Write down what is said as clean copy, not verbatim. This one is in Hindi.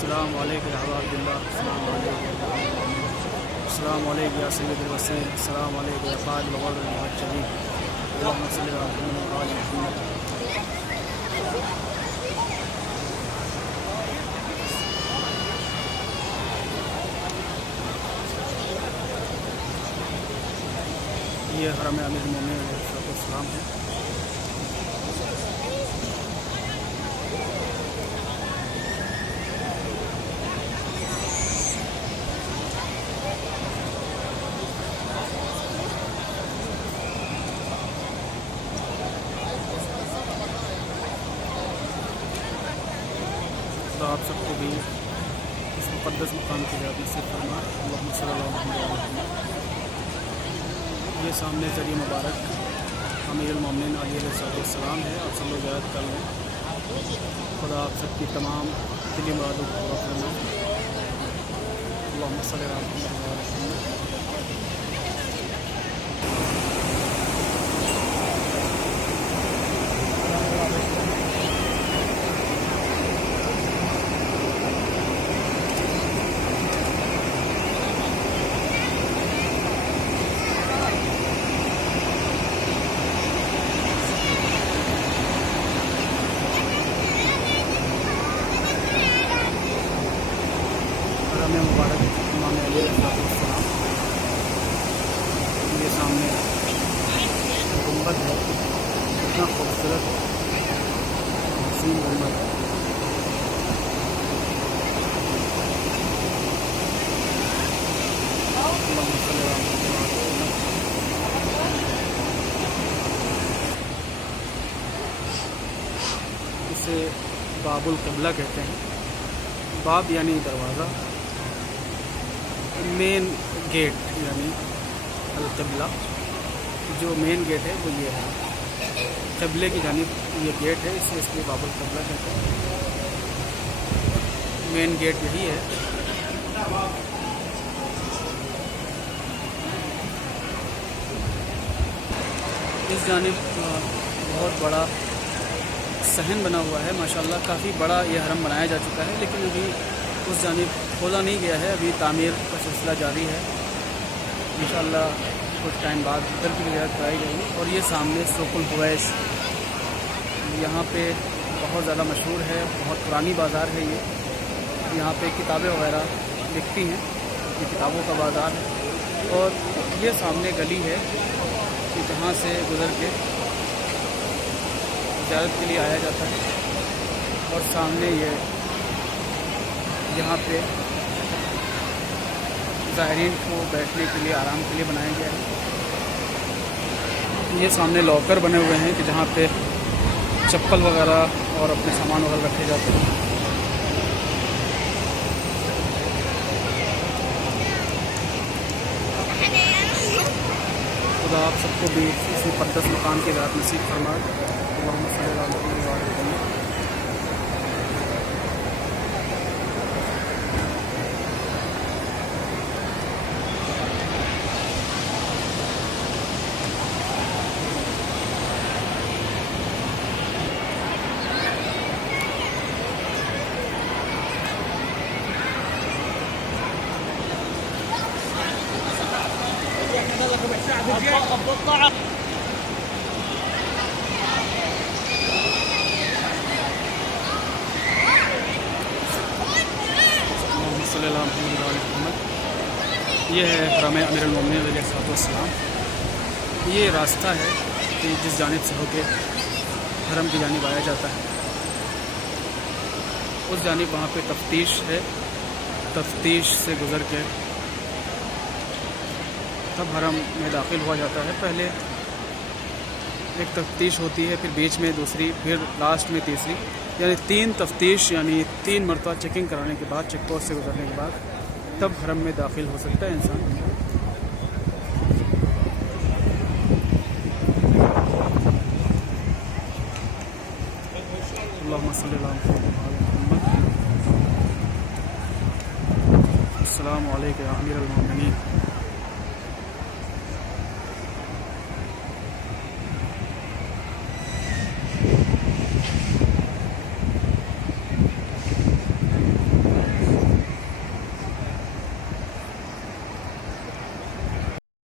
अस्सलाम वालेकुम या अब्दुल्लाह, अस्सलाम वालेकुम या सय्यदुल वसील, अस्सलाम वालेकुम या क़ाइदुल ग़ुर्रल मुहज्जलीन, अल्लाहुम्मा सल्लि अला मुहम्मद व आलि मुहम्मद। ये हरम अमीरुल मोमिनीन अलैहिस्सलाम है। तो आप सबको भी इस मुक़द्दस मकाम के लिए नसीब फरमा। अल्लाहुम्मा सल्लि अला मुहम्मद व आलि मुहम्मद। ये सामने ज़रिए मुबारक अमीरुल मोमिनीन अलैहिस्सलाम है। आप सब लोग ज़ियारत कर लें। खुदा आप सबकी तमाम दिली मुरादों को पूरा फरमाए। अल्लाहुम्मा सल्लि अला मुहम्मद व आलि मुहम्मद। हरम मुबारक इमाम अली अलैहिस्सलाम। ये सामने गुंबद है, इतना खूबसूरत हसीन गुंबद है। अल्लाहुम्मा सल्लि अला मुहम्मद। इसे बाबुल क़िबला कहते हैं। बाब यानी दरवाज़ा, मेन गेट यानी अल-क़िबला। जो मेन गेट है वो ये है, क़िबले की जानिब ये गेट है, इसलिए बाबुल क़िबला कहते हैं। मेन गेट यही है। इस जानिब बहुत बड़ा सहन बना हुआ है माशाल्लाह। काफ़ी बड़ा ये हरम बनाया जा चुका है, लेकिन अभी उस जानिब खोला नहीं गया है। अभी तामीर का सिलसिला जारी है। इंशाअल्लाह कुछ टाइम बाद इधर की ज़ियारत कराई जाएगी। और ये सामने सुक़ुल हुवैश, यहाँ पे बहुत ज़्यादा मशहूर है, बहुत पुरानी बाज़ार है ये। यहाँ पे किताबें वगैरह बिकती हैं, ये किताबों का बाज़ार है। और ये सामने गली है कि जहाँ से गुज़र के ज़ियारत के लिए आया जाता है। और सामने ये यहाँ पे ज़ायरीन को बैठने के लिए, आराम के लिए बनाया गया है। ये सामने लॉकर बने हुए हैं कि जहाँ पे चप्पल वगैरह और अपने सामान वगैरह रखे जाते हैं। खुदा आप सबको भी इस मुक़द्दस मकाम के ज़ियारत नसीब फरमाए। अल्लाहुम्मा सल्लि अला मुहम्मद व आलि मुहम्मद। ये है हरम अमीरुल मोमिनीन अलैहिस्सलाम। ये रास्ता है कि जिस जानिब से होके हरम की जानिब आया जाता है। उस जानिब वहाँ पे तफ्तीश है, तफ्तीश से गुज़र के तब हरम में दाखिल हुआ जाता है। पहले एक तफ्तीश होती है, फिर बीच में दूसरी, फिर लास्ट में तीसरी, यानी 3 तफ्तीश, यानी 3 मरतबा चेकिंग कराने के बाद, चेक पोस्ट से गुजरने के बाद तब हरम में दाखिल हो सकता है इंसान। अल्लाहुम्मा सल्लि अला मुहम्मद। अस्सलामु अलैकुम या अमीरुल मोमिनीन।